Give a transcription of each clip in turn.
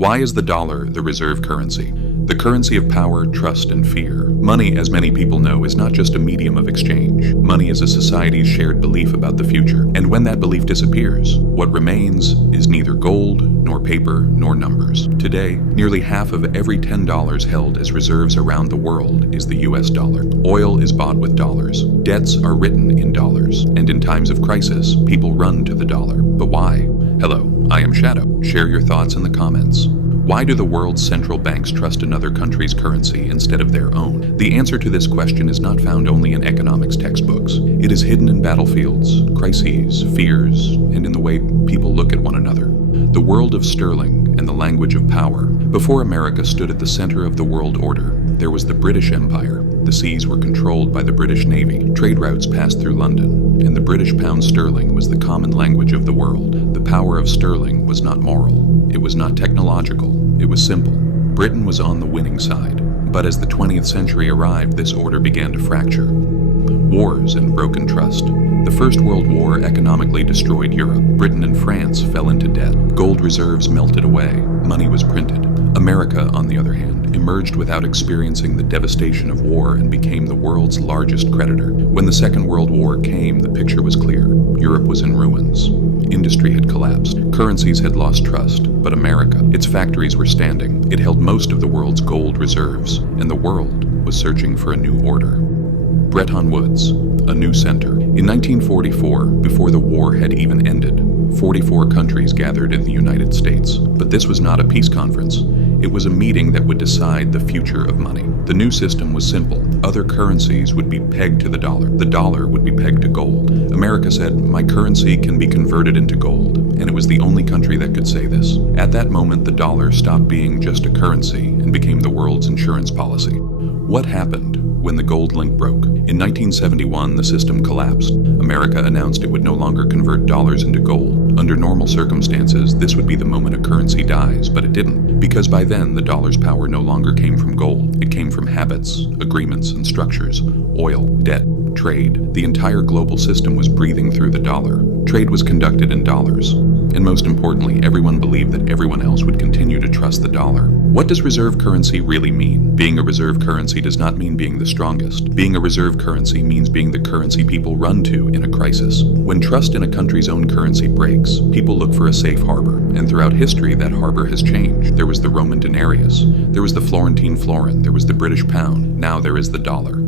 Why is the dollar the reserve currency? The currency of power, trust, and fear. Money, as many people know, is not just a medium of exchange. Money is a society's shared belief about the future. And when that belief disappears, what remains is neither gold, nor paper, nor numbers. Today, nearly half of every $10 held as reserves around the world is the US dollar. Oil is bought with dollars. Debts are written in dollars. And in times of crisis, people run to the dollar. But why? Hello, I am Shadow. Share your thoughts in the comments. Why do the world's central banks trust another country's currency instead of their own? The answer to this question is not found only in economics textbooks. It is hidden in battlefields, crises, fears, and in the way people look at one another. The world of sterling and the language of power. Before America stood at the center of the world order, there was the British Empire. The seas were controlled by the British Navy. Trade routes passed through London, and the British pound sterling was the common language of the world. The power of sterling was not moral. It was not technological. It was simple. Britain was on the winning side. But as the 20th century arrived, this order began to fracture. Wars and broken trust. The First World War economically destroyed Europe. Britain and France fell into debt. Gold reserves melted away. Money was printed. America, on the other hand, emerged without experiencing the devastation of war and became the world's largest creditor. When the Second World War came, the picture was clear. Europe was in ruins. Industry had collapsed. Currencies had lost trust. But America, its factories were standing. It held most of the world's gold reserves, and the world was searching for a new order. Bretton Woods, a new center. In 1944, before the war had even ended, 44 countries gathered in the United States. But this was not a peace conference. It was a meeting that would decide the future of money. The new system was simple. Other currencies would be pegged to the dollar. The dollar would be pegged to gold. America said, "My currency can be converted into gold." And it was the only country that could say this. At that moment, the dollar stopped being just a currency and became the world's insurance policy. What happened when the gold link broke? In 1971, the system collapsed. America announced it would no longer convert dollars into gold. Under normal circumstances, this would be the moment a currency dies, but it didn't. Because by then, the dollar's power no longer came from gold. It came from habits, agreements, and structures. Oil, debt, trade. The entire global system was breathing through the dollar. Trade was conducted in dollars. And most importantly, everyone believed that everyone else would continue to trust the dollar. What does reserve currency really mean? Being a reserve currency does not mean being the strongest. Being a reserve currency means being the currency people run to in a crisis. When trust in a country's own currency breaks, people look for a safe harbor. And throughout history, that harbor has changed. There was the Roman denarius. There was the Florentine florin. There was the British pound. Now there is the dollar.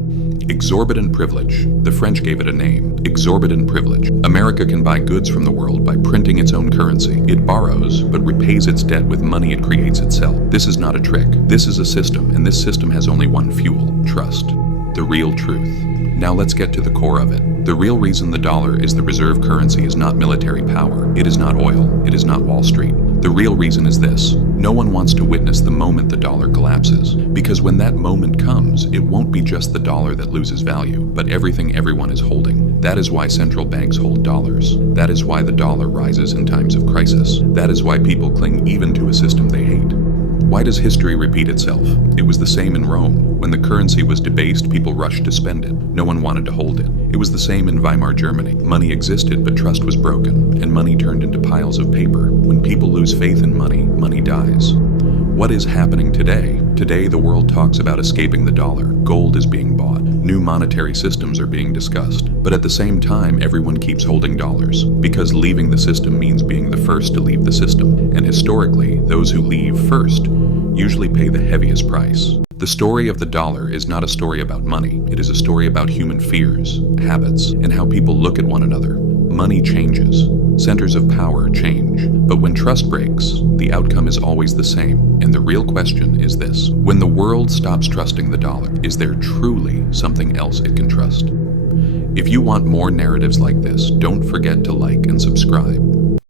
Exorbitant privilege. The French gave it a name. Exorbitant privilege. America can buy goods from the world by printing its own currency. It borrows, but repays its debt with money it creates itself. This is not a trick. This is a system, and this system has only one fuel: trust. The real truth. Now let's get to the core of it. The real reason the dollar is the reserve currency is not military power. It is not oil. It is not Wall Street. The real reason is this. No one wants to witness the moment the dollar collapses. Because when that moment comes, it won't be just the dollar that loses value, but everything everyone is holding. That is why central banks hold dollars. That is why the dollar rises in times of crisis. That is why people cling even to a system they hate. Why does history repeat itself? It was the same in Rome. When the currency was debased, people rushed to spend it. No one wanted to hold it. It was the same in Weimar Germany. Money existed, but trust was broken, and money turned into piles of paper. When people lose faith in money, money dies. What is happening today? Today, the world talks about escaping the dollar. Gold is being bought. New monetary systems are being discussed. But at the same time, everyone keeps holding dollars. Because leaving the system means being the first to leave the system. And historically, those who leave first usually pay the heaviest price. The story of the dollar is not a story about money. It is a story about human fears, habits, and how people look at one another. Money changes. Centers of power change. But when trust breaks, the outcome is always the same. And the real question is this. When the world stops trusting the dollar, is there truly something else it can trust? If you want more narratives like this, don't forget to like and subscribe.